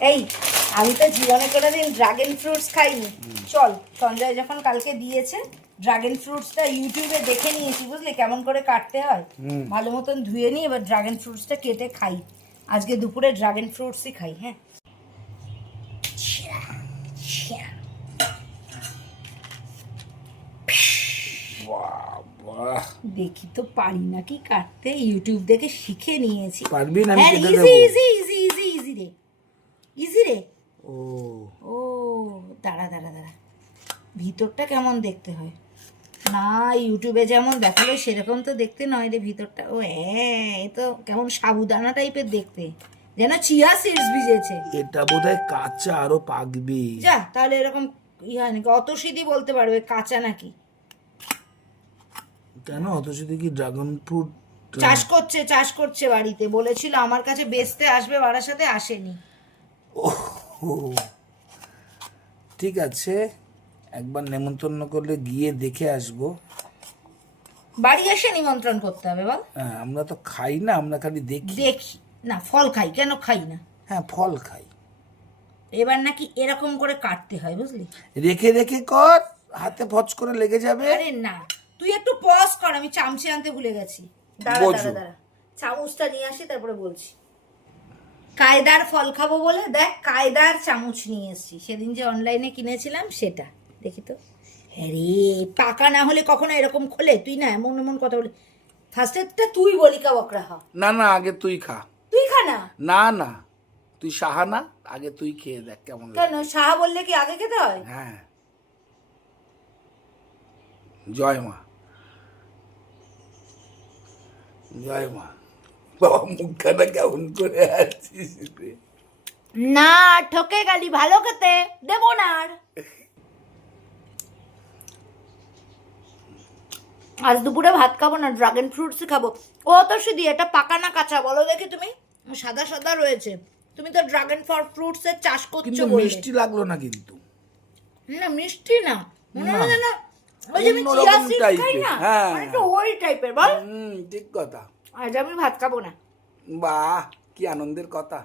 এই আমি তো জীবনে কোনোদিন ড্রাগন ফ্রুটস খাইনি। চল, সঞ্জয় যখন কালকে দিয়েছে ড্রাগন ফ্রুটসটা ইউটিউবে দেখে নিয়েছি, বুঝলি কেমন করে কাটতে হয়। ভালো মতন ধুয়ে নিই, এবার ড্রাগন ফ্রুটসটা কেটে খাই। আজকে দুপুরে ড্রাগন ফ্রুটসই খাই। হ্যাঁ, দেখি তো পারি নাকি কাটতে, ইউটিউব দেখে শিখে নিয়েছি। পারবি না? হ্যাঁ, easy easy easy easy easy রে, ইজি রে। ও ও দাঁড়া দাঁড়া দাঁড়া, ভিতরটা কেমন দেখতে হয় না, ইউটিউবে যেমন দেখালো সেরকম তো দেখতে নয় রে ভিতরটা। ও হ্যাঁ, এ তো কেমন সাবুদানা টাইপের দেখতে, যেন চিয়া সিডস ভিজেছে। এটা বোধহয় কাঁচা, আরো পাকবে। যা, তাহলে এরকম ইয়া নাকি অত সিধি বলতে পারবে কাঁচা নাকি? কেন অত শুধু কি ড্রাগন ফ্রুট চাষ করছে বাড়িতে, বলেছিল আমার কাছে বেচতে আসবে, বাড়ার সাথে আসেনি। ও ঠিক আছে, একবার নেমন্তন্ন করলে গিয়ে দেখে আসবো। বাড়ি এসে নিমন্ত্রণ করতে হবে বল? হ্যাঁ, আমরা তো খাই না, আমরা খালি দেখি। দেখি না, ফল খাই, কেন খাই না? হ্যাঁ, ফল খাই। এবার নাকি এরকম করে কাটতে হয়, বুঝলি? রেখে রেখে কর, হাতে ফচ করে লেগে যাবে। আরে না, তুই একটু পজ কর, আমি চামচে আনতে ভুলে গেছি। দাঁড়া বোঝো। দাঁড়া দাঁড়া, চামচটা নিয়ে আসি তারপরে বলছি। কায়দার ফল খাবো বলে দেখ, কায়দার চামচ নিয়ে এসেছি, সেদিন যে অনলাইনে কিনেছিলাম সেটা। দেখি তো, হ্যাঁ রে, পাকা না হলে কখনো এরকম খোলে? তুই না এমন এমন কথা বলে, ফার্স্টেরটা তুই বলি কা বকরা হ। না না, আগে তুই খা। তুই খা না। না না, তুই সাহা না, আগে তুই খেয়ে দেখ কেমন লাগে। কেন, সাহা বললে কি আগে খেতে হয়? হ্যাঁ, জয় মা, জয় মা। বাবা, মুখখানা কেমন করে আছিস রে? না, ঠকে গেলি, ভালো খেতে দেবো না আর। আজ দুপুরে ভাত খাবো না, ড্রাগন ফ্রুটসই খাবো। ও তো শুধু এটা পাকা না কাঁচা বলো দেখি তুমি? সাদা সাদা রয়েছে, তুমি তো ড্রাগন ফ্রুটস এর চাষ করছো কিন্তু বলে। মিষ্টি লাগলো না কিন্তু। না মিষ্টি না, মনে না। হয় না ওই যে আমি চিয়া অন্যরকম সিডস খাই টাইপের, না, হ্যাঁ। অনেকটা ওই টাইপের বল। ঠিক কথা। আজ আমি ভাত খাবো না। বাহ, কি আনন্দের কথা।